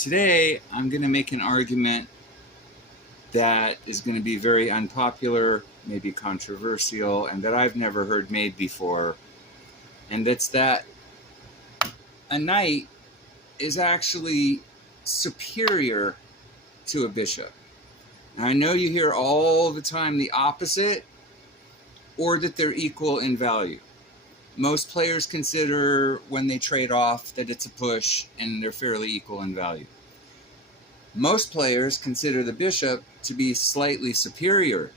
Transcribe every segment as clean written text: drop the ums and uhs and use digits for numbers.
Today, I'm going to make an argument that is going to be very unpopular, maybe controversial, and that I've never heard made before. And that's that a knight is actually superior to a bishop. Now, I know you hear all the time the opposite, or that they're equal in value. Most players consider when they trade off that it's a push and they're fairly equal in value. Most players consider the bishop to be slightly superior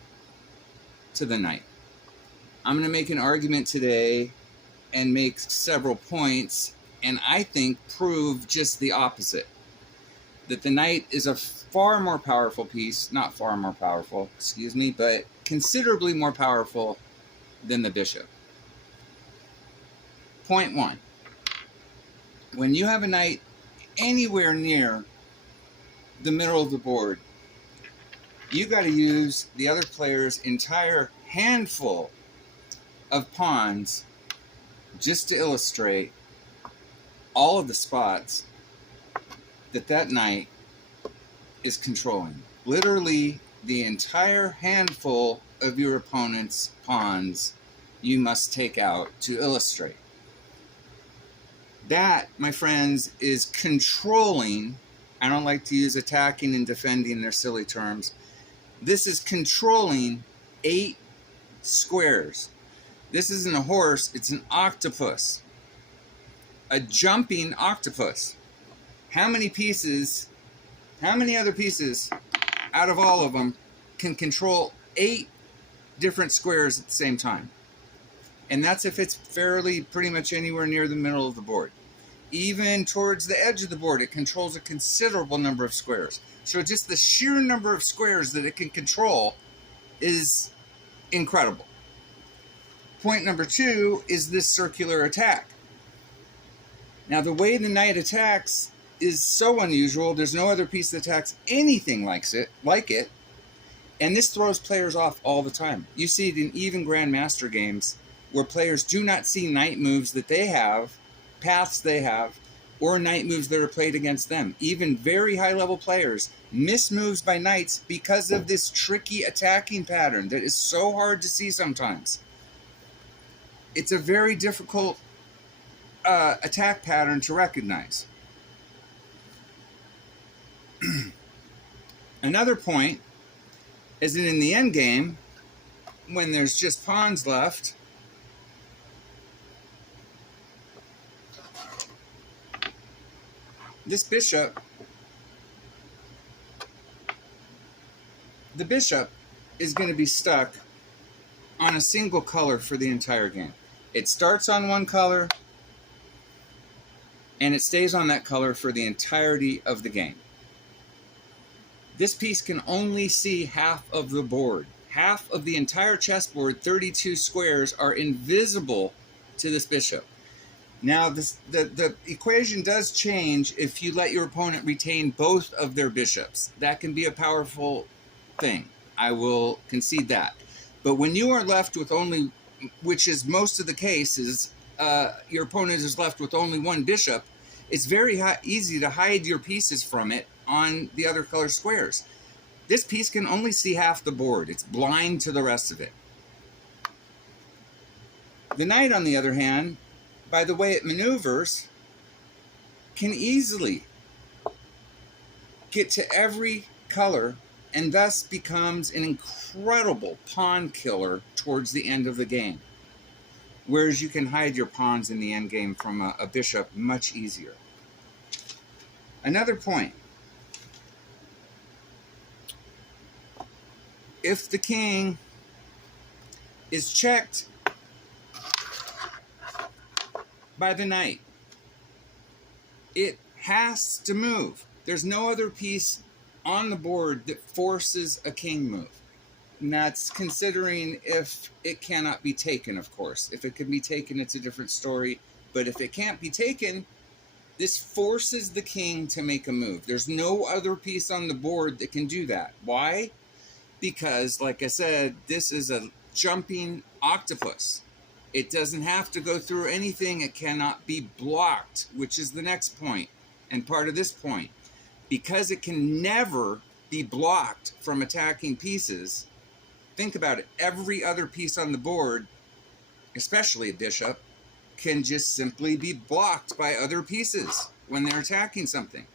to the knight. I'm going to make an argument today and make several points, and I think prove just the opposite. That the knight is a far more powerful piece, not far more powerful, excuse me, but considerably more powerful than the bishop. Point one. When you have a knight anywhere near the middle of the board, you got to use the other player's entire handful of pawns just to illustrate all of the spots that knight is controlling. Literally, the entire handful of your opponent's pawns you must take out to illustrate. That, my friends, is controlling. I don't like to use attacking and defending, they're silly terms. This is controlling 8 squares. This isn't a horse, it's an octopus. A jumping octopus. How many other pieces out of all of them can control 8 different squares at the same time? And that's if it's pretty much anywhere near the middle of the board. Even towards the edge of the board, it controls a considerable number of squares. So just the sheer number of squares that it can control is incredible. Point number 2 is this circular attack. Now, the way the knight attacks is so unusual. There's no other piece that attacks anything like it. And this throws players off all the time. You see it in even Grandmaster games where players do not see knight moves that they have, paths they have, or knight moves that are played against them. Even very high-level players miss moves by knights because of this tricky attacking pattern that is so hard to see sometimes. It's a very difficult attack pattern to recognize. Another point is that in the endgame, when there's just pawns left, the bishop is going to be stuck on a single color for the entire game. It starts on one color, and it stays on that color for the entirety of the game. This piece can only see half of the board. Half of the entire chessboard, 32 squares, are invisible to this bishop. Now, the equation does change if you let your opponent retain both of their bishops. That can be a powerful thing. I will concede that. But when you are left with only, which is most of the cases, your opponent is left with only one bishop, it's very easy to hide your pieces from it on the other color squares. This piece can only see half the board. It's blind to the rest of it. The knight, on the other hand, by the way it maneuvers, can easily get to every color and thus becomes an incredible pawn killer towards the end of the game. Whereas you can hide your pawns in the end game from a bishop much easier. Another point. If the king is checked by the knight, it has to move. There's no other piece on the board that forces a king move. And that's considering if it cannot be taken, of course. If it can be taken, it's a different story. But if it can't be taken, this forces the king to make a move. There's no other piece on the board that can do that. Why? Because, like I said, this is a jumping octopus. It doesn't have to go through anything. It cannot be blocked, which is the next point and part of this point. because it can never be blocked from attacking pieces. Think about it. Every other piece on the board, especially a bishop, can just simply be blocked by other pieces when they're attacking something.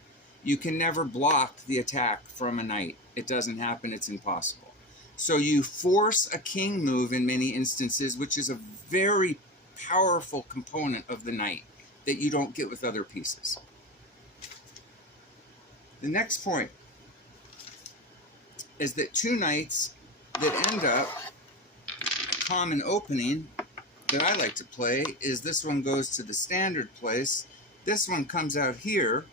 You can never block the attack from a knight. It doesn't happen. It's impossible. So you force a king move in many instances, which is a very powerful component of the knight that you don't get with other pieces. The next point is that two knights that end up a common opening that I like to play is this one goes to the standard place. This one comes out here.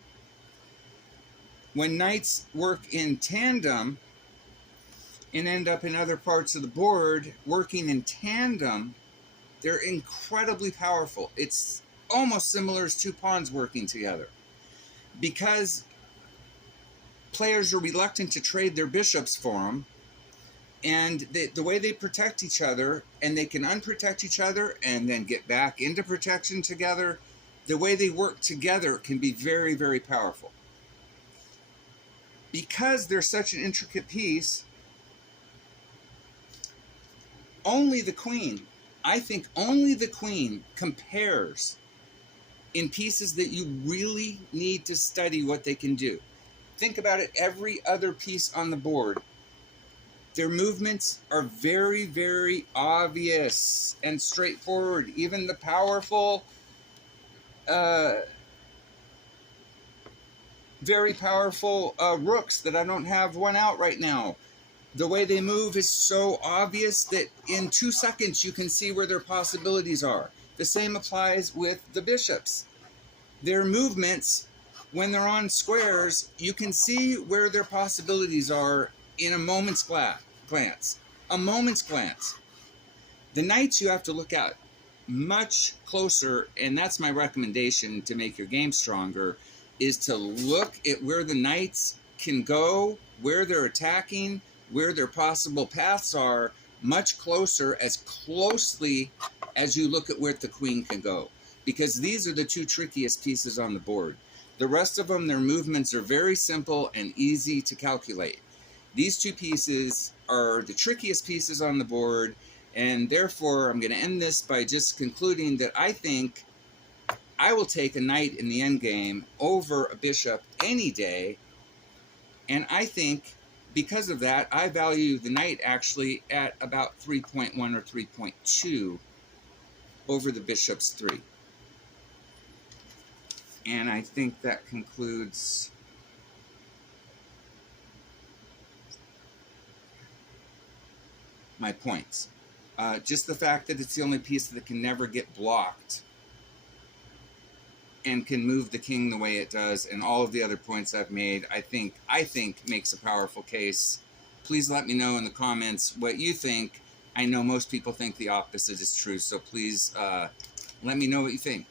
When knights work in tandem and end up in other parts of the board, working in tandem, they're incredibly powerful. It's almost similar as two pawns working together. Because players are reluctant to trade their bishops for them, and the way they protect each other, and they can unprotect each other and then get back into protection together, the way they work together can be very, very powerful. Because they're such an intricate piece, only the queen, I think only the queen compares in pieces that you really need to study what they can do. Think about it, every other piece on the board, their movements are very, very obvious and straightforward. Even the powerful, very powerful rooks that I don't have one out right now. The way they move is so obvious that in 2 seconds you can see where their possibilities are. The same applies with the bishops. Their movements, when they're on squares, you can see where their possibilities are in a moment's glance. A moment's glance. The knights you have to look at much closer, and that's my recommendation to make your game stronger, is to look at where the knights can go, where they're attacking, where their possible paths are, much closer, as closely as you look at where the queen can go. Because these are the two trickiest pieces on the board. The rest of them, their movements are very simple and easy to calculate. These two pieces are the trickiest pieces on the board, and therefore I'm going to end this by just concluding that I think I will take a knight in the endgame over a bishop any day, and I think because of that, I value the knight actually at about 3.1 or 3.2 over the bishop's 3. And I think that concludes my points. Just the fact that it's the only piece that can never get blocked and can move the king the way it does, and all of the other points I've made, I think makes a powerful case. Please let me know in the comments what you think. I know most people think the opposite is true, so please let me know what you think.